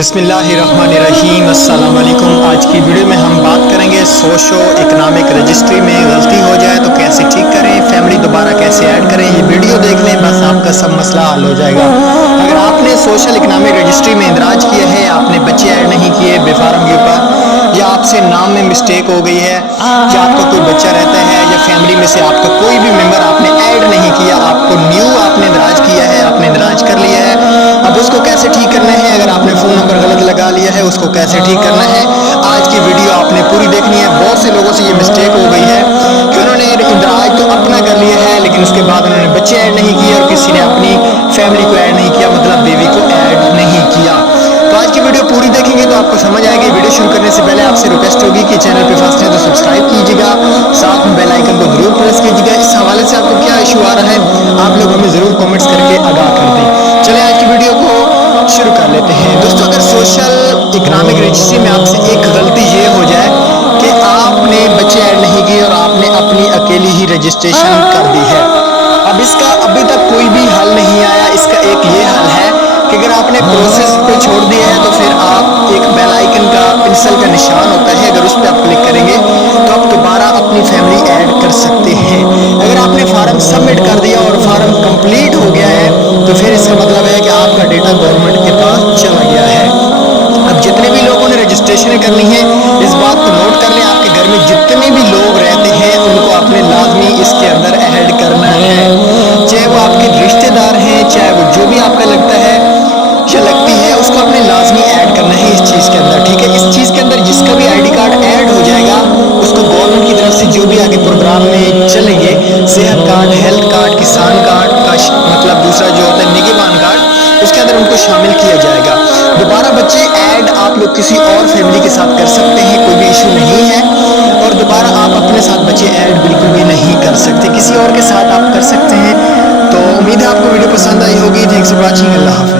बिस्मिल्लाहिर्रहमानिर्रहीम। अस्सलाम वालेकुम। आज की वीडियो में हम बात करेंगे सोशो इकनॉमिक रजिस्ट्री में गलती हो जाए तो कैसे ठीक करें, फैमिली दोबारा कैसे ऐड करें। ये वीडियो देख लें, बस आपका सब मसला हल हो जाएगा। अगर आपने सोशल इकनॉमिक रजिस्ट्री में इंदराज किया है, आपने बच्चे ऐड नहीं किए बेफारम के ऊपर, या आपसे नाम में मिस्टेक हो गई है, या आपका कोई बच्चा रहता है, या फैमिली में से आपका कोई भी मेम्बर आपने ऐड नहीं किया, आपको न्यू आपने इंदराज किया है, आपने इंदराज कर लिया है, अब उसको कैसे ठीक करना है। अगर आपने फ़ोन नंबर गलत लगा लिया है, उसको कैसे ठीक करना है, आज की वीडियो आपने पूरी देखनी है। बहुत से लोगों से ये मिस्टेक हो गई है कि उन्होंने इंदराज तो अपना कर लिया है, लेकिन उसके बाद उन्होंने बच्चे ऐड नहीं किए और किसी ने अपनी फैमिली को ऐड नहीं किया, मतलब बीवी को ऐड नहीं किया। तो आज की वीडियो पूरी देखेंगे तो आपको समझ आएगी। वीडियो शुरू करने से पहले आपसे रिक्वेस्ट होगी कि चैनल पे फर्स्ट है तो सब्सक्राइब कीजिएगा, साथ में बेल आइकन को जरूर प्रेस कीजिएगा। इस हवाले से आपको क्या इशू आ रहा है, आप लोग हमें जरूर कमेंट्स करके आगाह कर दें। चलिए आज की वीडियो को शुरू कर लेते हैं। दोस्तों, अगर सोशल इकनॉमिक रजिस्ट्री में आपसे एक गलती ये हो जाए कि आपने बच्चे ऐड नहीं किए और आपने अपनी अकेली ही रजिस्ट्रेशन कर दी है, अब इसका अभी तक कोई भी हल नहीं आया। इसका एक ये हल है कि अगर आपने प्रोसेस को छोड़ दिया है तो फिर आप एक बेल आइकन का पेंसिल का निशान होता है, अगर उस पर आप क्लिक करेंगे तो आप दोबारा अपनी फैमिली ऐड कर सकते हैं। अगर आपने फार्म सबमिट कर दिया और फार्म कंप्लीट हो गया है तो फिर इसका मतलब है कि आपका डेटा गवर्नमेंट के पास चला गया है। अब जितने भी लोगों ने रजिस्ट्रेशन करनी है, इस बात को नोट कर लें, आपके घर में जितने भी लोग रहते हैं उनको आपने लाजमी इसके अंदर ऐड करना है, चाहे वो आपके रिश्तेदार हैं, चाहे वो जो भी आपका लगता है या लगती है, उसको आपने लाजमी ऐड करना है इस चीज़ के अंदर। ठीक है, इस चीज़ के अंदर जिसका भी आईडी कार्ड ऐड हो जाएगा उसको गवर्नमेंट की तरफ से जो भी आगे प्रोग्राम में चलेंगे, सेहत कार्ड, हेल्थ कार्ड, किसान कार्ड का मतलब दूसरा जो होता है निगहबान कार्ड, उसके अंदर उनको शामिल किया जाएगा। दोबारा बच्चे ऐड आप लोग किसी और फैमिली के साथ कर सकते हैं, कोई भी इशू नहीं है, और दोबारा आप अपने साथ बच्चे ऐड बिल्कुल भी नहीं कर सकते, किसी और के साथ आप कर सकते हैं। तो उम्मीद है आपको वीडियो पसंद आई होगी। Thanks for watching. अल्लाह हाफ़िज़।